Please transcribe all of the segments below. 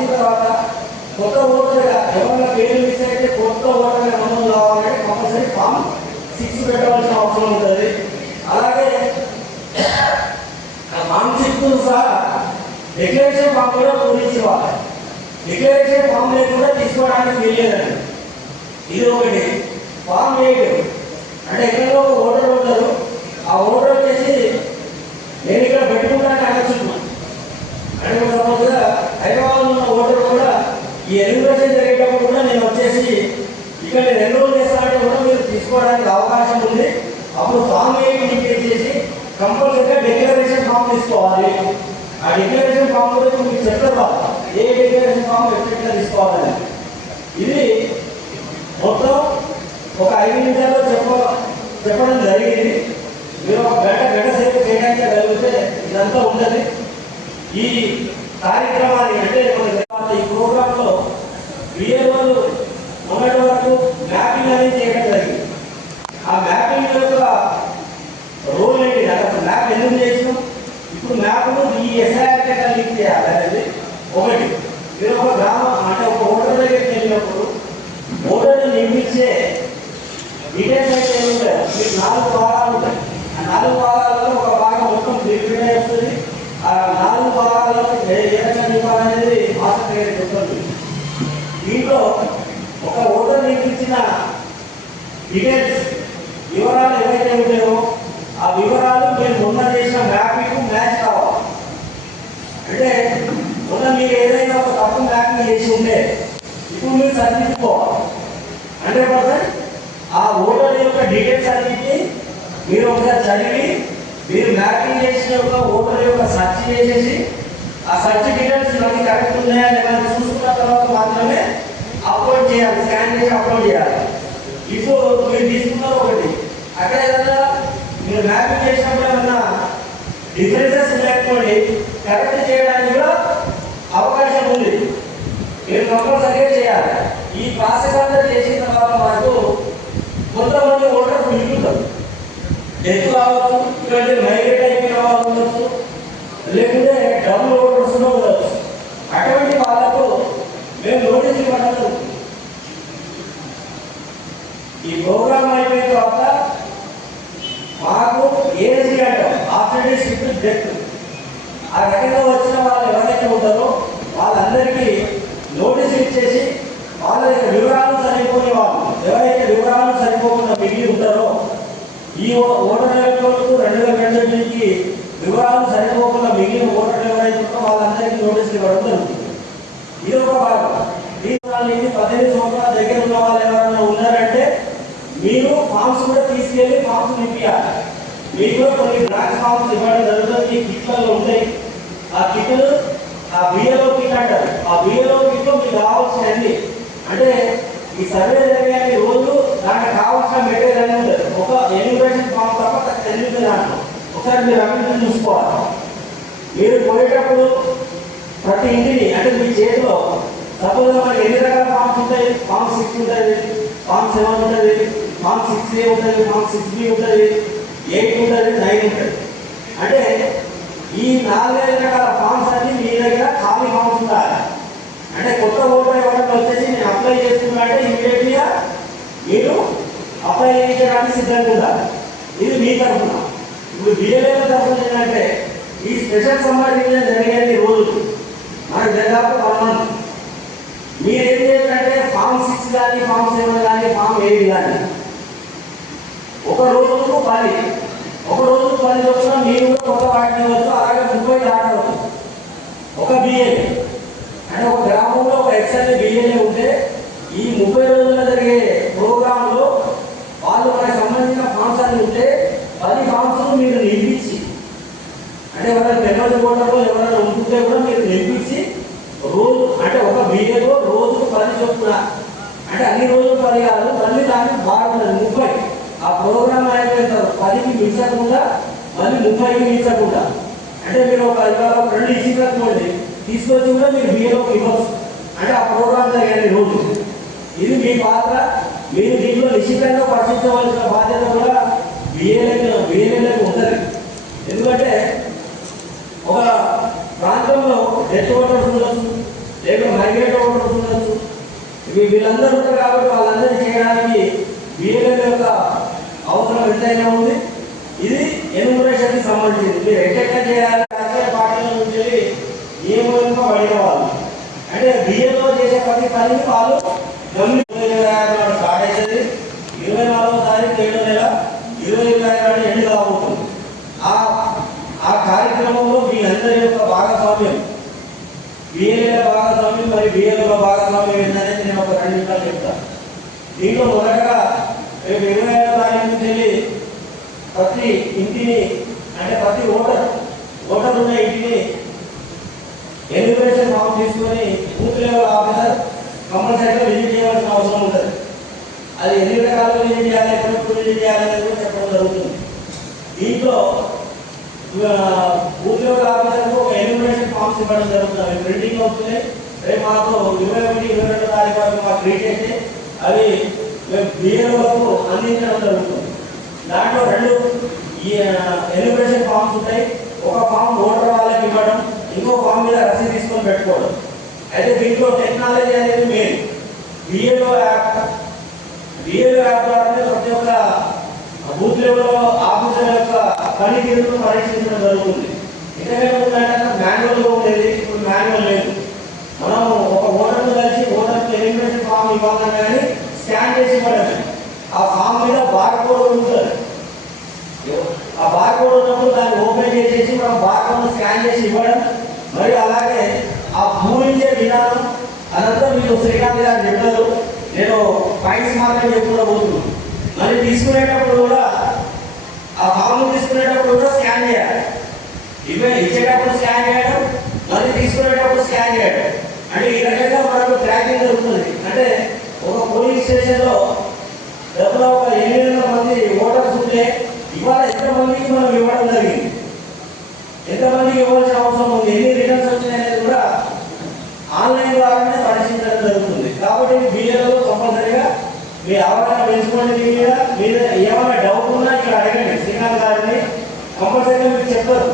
రాసిన తర్వాత కొత్త ఓటర్గా ఎవరైనా పేరు మిస్ అయితే కొత్త ఓటర్గా నమోదు కావాలంటే కంపల్సరీ ఫామ్ 6 పెట్టవలసిన అవసరం ఉంటుంది. అలాగే ఫామ్ 6 సహా డిక్లరేషన్ ఫామ్ కూడా పూరించాలి. డిక్లరేషన్ ఫామ్ లేకుండా తీసుకోవడానికి వీల్లేదండి. ఇది ఒకటి. ఫామ్ 8 అంటే ఎక్కడో ఓటర్ ఉంటారు, ఆ ఓటర్ వచ్చేసి నేను ఇక్కడ పెట్టుకుంటాను అనొచ్చు. అంటే సపోజ్గా హైదరాబాద్ ఉన్న ఓటర్ కూడా ఈ ఎన్నికలు జరిగేటప్పుడు కూడా నేను వచ్చేసి ఇక్కడ నేను ఎన్రోల్ చేస్తానంటే కూడా మీరు తీసుకోవడానికి అవకాశం ఉంది. అప్పుడు ఫామ్ 8 ఇండికేట్ చేసి కంపల్సరీగా డిక్లరేషన్ ఫామ్ తీసుకోవాలి. ఆ డిక్లరేషన్ ఫామ్ కూడా మీకు చెప్తారు ఏ డిక్లరేషన్ ఫామ్ ఎట్లా తీసుకోవాలని. ఇది మొత్తం ఒక 5 నిమిషాల్లో చెప్పడం జరిగింది. మీరు ఒక గంట సేపు చేయడానికి కలిగితే ఇదంతా ఉంటుంది. ఈ కార్యక్రమాన్ని అంటే ఈ ప్రోగ్రాంలో బిఏఓలు మొన్నటి వరకు మ్యాపింగ్ అనేది చేయడం జరిగింది. ఆ మ్యాపింగ్ యొక్క రోల్ ఏంటి, అసలు మ్యాప్ ఎందుకు చేసినాం, ఇప్పుడు మ్యాప్ను ఈ ఎస్ఐఆర్ లింక్ చేయాలి అనేది ఒకటి. మీరు ఒక గ్రామం అంటే ఒక ఓటర్ దగ్గరికి వెళ్ళినప్పుడు ఓటర్ని నిర్మించే డీటెయిల్స్ అయితే ఏమి ఉంటాయి, మీకు 4 భాగాలు ఉంటాయి. ఆ 4 భాగాలలో ఒక భాగం మొత్తం ప్రింట్ వస్తుంది. ఆ 4 భాగాలలో ఏ రకంగా నింపాలనేది మాస్టర్ గారికి చెప్తుంది. దీంట్లో ఒక ఓటర్ నిర్మించిన డీటెయిల్స్ వివరాలు ఏవైతే ఉంటాయో ఆ వివరాలు మీరు మొన్న చేసిన మ్యాపింగ్ మ్యాచ్ కావాలి. అంటే మొన్న మీరు ఏదైనా ఒక తప్పు మ్యాపింగ్ చేసి ఉంటే ఇప్పుడు మీరు సరిదిద్దుకోవాలి. 100% ఆ ఓటర్ యొక్క డీటెయిల్స్ అన్నింటినీ మీరు ఒకసారి చదివి మీరు మ్యాపింగ్ చేసిన యొక్క ఓటర్ యొక్క సెర్చ్ చేసేసి ఆ సెర్చ్ డీటెయిల్స్ ఇవన్నీ కరెక్ట్ ఉన్నాయా లేదా చూసుకున్న తర్వాత మాత్రమే అప్లోడ్ చేయాలి, స్కాన్ చేసి అప్లోడ్ చేయాలి. ఇప్పుడు మీరు తీసుకున్నారు ఒకటి, అక్కడ ఏదైనా మీరు మ్యాపింగ్ చేసినప్పుడు ఏమన్నా డిఫరెన్సెస్ లేకపోతే కరెక్ట్ చేయడానికి కూడా అవకాశం ఉంది. మీరు కంపల్సరీగా చేయాలి. ఈ ప్రాసెస్ అంతా చేసిన తర్వాత మనకు కొంతమంది ఓటర్స్ మిగులుతారు. డెత్ కావచ్చు, ఇలాంటి మైగ్రేట్ అయిపోయిన వాళ్ళు ఉండొచ్చు, లేకుంటే డబుల్ ఓటర్స్ ఉండొచ్చు. అటువంటి వాళ్ళకు మేము నోటీస్ ఇవ్వడం. ఈ ప్రోగ్రామ్ అయిపోయిన తర్వాత మాకు ఏజీ అంటాం, ఆఫ్టర్ షిఫ్ట్ డెత్, ఆ రకంగా వచ్చిన వాళ్ళు ఎవరైతే ఉంటారో వాళ్ళందరికీ నోటీస్ ఇచ్చేసి వాళ్ళ వివరాలు సరిపోని వాళ్ళు ఎవరైతే వివరాలు సరిపోకుండా మిగిలి ఉంటారో ఈ ఓటర్ ఎలక్ట్రోన్కు 2002 నుంచి వివరాలు సరిపోకుండా మిగిలిన ఓటర్లు ఎవరైతే ఉంటారో వాళ్ళందరికీ నోటీసులు ఇవ్వడం జరుగుతుంది. ఇది ఒక భాగం. దీనికి 18 సంవత్సరాల దగ్గర ఉన్న వాళ్ళు ఎవరైనా ఉన్నారంటే మీరు ఫామ్స్ కూడా తీసుకెళ్ళి ఫామ్స్ నింపించాలి. మీకు కొన్ని బ్లాక్ ఫామ్స్ ఇవ్వడం జరుగుతుంది. ఈ కిట్లలో ఉంటాయి. ఆ కిట్లు ఆ బిఏలో కిట్ అంటారు. ఆ బిఏలో కిట్లో మీకు కావాల్సినవి అంటే ఈ సర్వే జరిగే రోజు దానికి కావాల్సిన మెటీరియల్ అనేది ఉంటుంది. ఒక ఎన్యూమరేషన్ ఫామ్ తప్ప తెలియదు దాంట్లో. ఒకసారి మీరు అభివృద్ధి చూసుకోవాలి. మీరు పోయేటప్పుడు ప్రతి ఇంటిని అంటే మీ చేతిలో సపోజ్ మనకి ఎన్ని రకాల ఫామ్స్ ఉంటాయి, ఫామ్ 6 ఉంటుంది, ఫామ్ 7 ఉంటుంది, ఫామ్ 6A ఉంటుంది, ఫామ్ 6B ఉంటుంది, 8 ఉంటుంది, 9 ఉంటుంది. అంటే ఈ 4 రకాల ఫామ్స్ అన్ని మీ దగ్గర ఖాళీ ఫామ్స్ ఉండాలి. అంటే కొత్త ఓటర్ ఎవరైనా వచ్చేసి నేను అప్లై చేస్తున్నా అంటే ఇమీడియట్లీగా మీరు అప్లై చేయడానికి సిద్ధంగా ఉండాలి. ఇది మీ తరఫున. ఇప్పుడు బిఏల తరఫున ఏంటంటే ఈ స్పెషల్ సమ్మర్ రివిజన్ జరిగేది రోజు మనకు దాదాపు 1 మంత్. మీరు ఏం చేయాలంటే ఫామ్ 6 కానీ ఫామ్ 7 కానీ ఫామ్ 8 కానీ ఒక రోజుకు 10 చొప్పున మీరు కూడా కొత్త వాటిని వచ్చు. అలాగే 30 దాటవచ్చు ఒక బిఏని. అంటే ఒక గ్రామంలో ఒక ఎక్స్ఎల్ఏ బిఏనే ఉంటే ఈ 30 రోజుల్లో జరిగే ప్రోగ్రాంలో వాళ్ళు మనకు సంబంధించిన ఫామ్స్ అన్ని ఉంటే 10 ఫామ్స్ మీరు నింపించి అంటే ఎవరైనా పెద్దలు ఓటర్లు ఎవరైనా ఉంటుంటే కూడా మీరు నింపించి రోజు అంటే ఒక బిఏలో రోజుకు 10 చొప్పున అంటే అన్ని రోజులు 10 కాదు, మళ్ళీ దానికి బాగుంటుంది 30. ఆ ప్రోగ్రామ్ అయిపోయిన తర్వాత 10కి మించకుండా మళ్ళీ 30కి మించకుండా అంటే మీరు ఒక 2 ఇచ్చినట్టుకోండి తీసుకొచ్చి కూడా మీరు బిఏలోకి ఇవ్వచ్చు. అంటే ఆ ప్రోగ్రామ్ జరిగే రోజు ఇది మీ పాత్ర. మీరు దీంట్లో నిశ్చితంగా పరిశీలించవలసిన బాధ్యత కూడా బిఏలకు ఉంటుంది. ఎందుకంటే ఒక ప్రాంతంలో డెత్ ఓటర్స్ ఉండొచ్చు, లేదా మైగ్రేట్ ఓటర్స్ ఉండొచ్చు. వీళ్ళందరూ ఉంటారు కాబట్టి వాళ్ళందరినీ చేయడానికి బిఎల్ఏ యొక్క అవసరం ఎంతైనా ఉంది. ఇది ఎన్యూమరేషన్కి సంబంధించింది. మీరు ఎట్లా చేయాలి రాజకీయ పార్టీల నుంచి ఏమో పడిన వాళ్ళు అంటే బిఏలో చేసే ప్రతి పనికి వాళ్ళు 26 స్టార్ట్ అవుతుంది. 24వ తారీఖు 7వ నెల 2024 ఎండ్ కాబోతుంది. ఆ కార్యక్రమంలో మీ అందరి యొక్క భాగస్వామ్యం, బిఏల భాగస్వామ్యం మరి బిఏల భాగస్వామ్యం ఏంటనేది నేను ఒక 2 నిమిషాలు చెప్తాను. దీంట్లో మొదటగా రేపు 25వ తారీఖు నుంచి వెళ్ళి ప్రతి ఇంటిని అంటే ప్రతి ఓటర్ ఉన్న ఇంటిని ఎన్యూమరేషన్ ఫామ్ తీసుకొని బూత్ లెవెల్ ఆఫీసర్ కంపల్సరీగా విజిట్ చేయాల్సిన అవసరం ఉంటుంది. అది ఎన్ని రకాలుగా విజిట్ చేయాలి, ఎప్పుడు విజిట్ చేయాలనేది కూడా చెప్పడం జరుగుతుంది. దీంట్లో బూత్ లెవెల్ ఆఫీసర్కు ఒక ఎన్యూమరేషన్ ఫామ్స్ ఇవ్వడం జరుగుతుంది. అవి ప్రింటింగ్ అవుతున్నాయి. రేపు మాకు 21, 22 తారీఖు వరకు మాకు రీచ్ అయితే అవి మేము బిఏలకు అందించడం జరుగుతుంది. దాంట్లో 2 ఎన్యూమరేషన్ ఫామ్స్ ఉంటాయి. ఒక ఫామ్ ఓటర్ వాళ్ళకి ఇవ్వడం, ఇంకో ఫామ్ మీద రసీదు తీసుకొని పెట్టుకోవడం. అయితే దీంట్లో టెక్నాలజీ అనేది మెయిన్. బిఏలో యాప్ ద్వారానే ప్రతి ఒక్క బూత్ లెవెల్లో ఆఫీసర్ యొక్క పనితీరును పరీక్షించడం జరుగుతుంది. ఎందుకంటే మాన్యువల్గా ఉండేది, ఇప్పుడు మాన్యువల్ లేదు. మనం ఒక ఓటర్ను కలిసి ఓటర్కి ఎన్యూమరేషన్ ఫామ్ ఇవ్వాలని కానీ స్కాన్ చేసి ఇవ్వడమే. ఆ ఫామ్ మీద బార్కోడ్ ఉంటుంది. ఆ బార్కోడ్ ఉన్నప్పుడు దాన్ని ఓపెన్ చేసేసి మనం బార్కోడ్ను స్కాన్ చేసి ఇవ్వడం. మరి అలాగే ఆ పూరించే విధానం అదంతా మీకు శ్రీకాంత్ గారు చెప్పారు. నేను పాయింట్స్ మాత్రం చెప్పుకుంటూ పోతున్నాను. మరి తీసుకునేటప్పుడు కూడా ఆ ఫామ్ను తీసుకునేటప్పుడు కూడా స్కాన్ చేయాలి. ఇచ్చేటప్పుడు స్కాన్ చేయడం, మరి తీసుకునేటప్పుడు స్కాన్ చేయడం. అంటే ఈ రకంగా మనకు ట్రాకింగ్ జరుగుతుంది. అంటే ఒక పోలింగ్ స్టేషన్లో దగ్గర ఒక 800 మంది ఓటర్స్ ఉంటే ఇవాళ ఎంతమందికి మనం ఇవ్వడం జరిగింది, ఎంతమందికి ఇవ్వాల్సిన అవసరం ఉంది, ఎన్ని రిటర్న్స్ వచ్చినాయనేది కూడా ఆన్లైన్ ద్వారానే పరిశీలించడం జరుగుతుంది. కాబట్టి బిఏలో కంపల్సరీగా మీ అవగాహన పెంచుకోండి. మీద ఏమైనా డౌట్ ఉన్నా ఇక్కడ అడగండి. శ్రీకాంత్ గారిని కంపల్సరీగా మీకు చెప్తారు.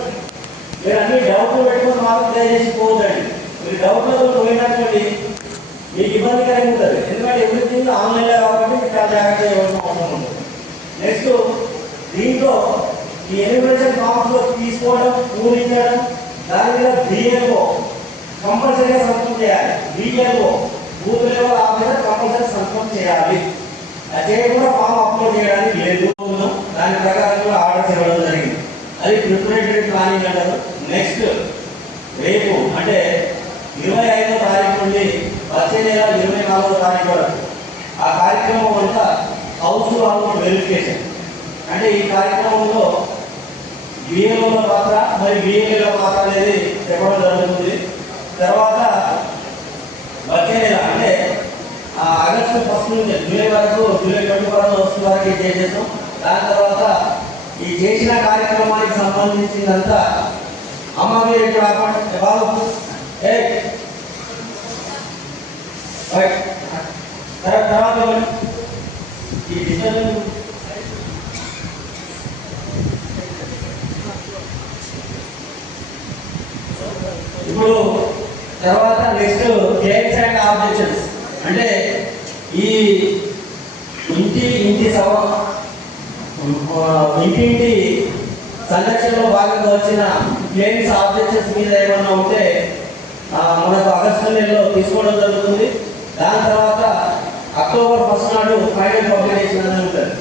మీరు అన్ని డౌట్లు పెట్టుకుని మాత్రం దయచేసి పోవద్దండి. మీరు డౌట్లతో పోయినటువంటి మీకు ఇబ్బందికరంగా ఉంటుంది. ఎందుకంటే ఎవ్రీథింగ్ ఆన్లైన్లో కాబట్టి మీకు చాలా జాగ్రత్త చేయవలసిన అవసరం ఉంటుంది. నెక్స్ట్ దీంట్లో ఈ ఎన్యూమరేషన్ ఫామ్స్లో తీసుకోవడం, పూరించడం, దాని మీద బిఏలో కంపల్సరీగా సంతకం చేయాలి. బిఏలో బూత్ లెవెల్ ఆఫీసర్ కంపల్సరీ సంతకం చేయాలి. అది చేయకుండా ఫామ్ అప్లోడ్ చేయడానికి లేదు. దాని ప్రకారం కూడా ఆర్డర్స్ ఇవ్వడం జరిగింది. అది ప్రిపరేటరీ ప్లానింగ్ అంటారు. నెక్స్ట్ రేపు అంటే 25వ తారీఖు నుండి వచ్చే నెల 24వ తారీఖు వరకు ఆ కార్యక్రమం అంతా హౌస్ టు హౌస్ వెరిఫికేషన్. అంటే ఈ కార్యక్రమంలో బిఏల పాత్ర మరి బిఏల పాత్ర అనేది చెప్పడం జరుగుతుంది. తర్వాత వచ్చే నెల అంటే ఆగస్టు 1 నుంచి జూలై వరకు, జూలై 21 వరకు చేసేస్తాం. దాని తర్వాత ఈ చేసిన కార్యక్రమానికి సంబంధించిందంతా అమ్మ మీరు ఇక్కడ బాబు తర్వాత ఈ డిజిటల్ ఇప్పుడు తర్వాత నెక్స్ట్ క్లెయిమ్స్ అండ్ ఆబ్జెక్షన్స్. అంటే ఈ ఇంటి సభ ఇంటింటి సంరక్షణలో భాగంగా వచ్చిన క్లెయిమ్స్ ఆబ్జెక్షన్స్ మీద ఏమన్నా ఉంటే మనకు ఆగస్టు నెలలో తీసుకోవడం జరుగుతుంది. దాని తర్వాత అక్టోబర్ 1 నాడు ఫైనల్ పబ్లికేషన్ అనేది ఉంటుంది.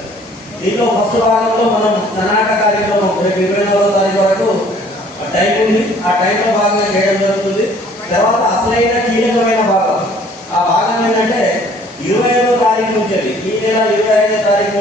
దీంట్లో ఫస్ట్ భాగంలో మనం సన్నాహక కార్యక్రమం రేపు 24వ తారీఖు వరకు టైం ఉంది. ఆ టైంలో భాగంగా చేయడం జరుగుతుంది. తర్వాత అసలైన కీలకమైన భాగం, ఆ భాగం ఏంటంటే 25వ తారీఖు నుంచి ఈ నెల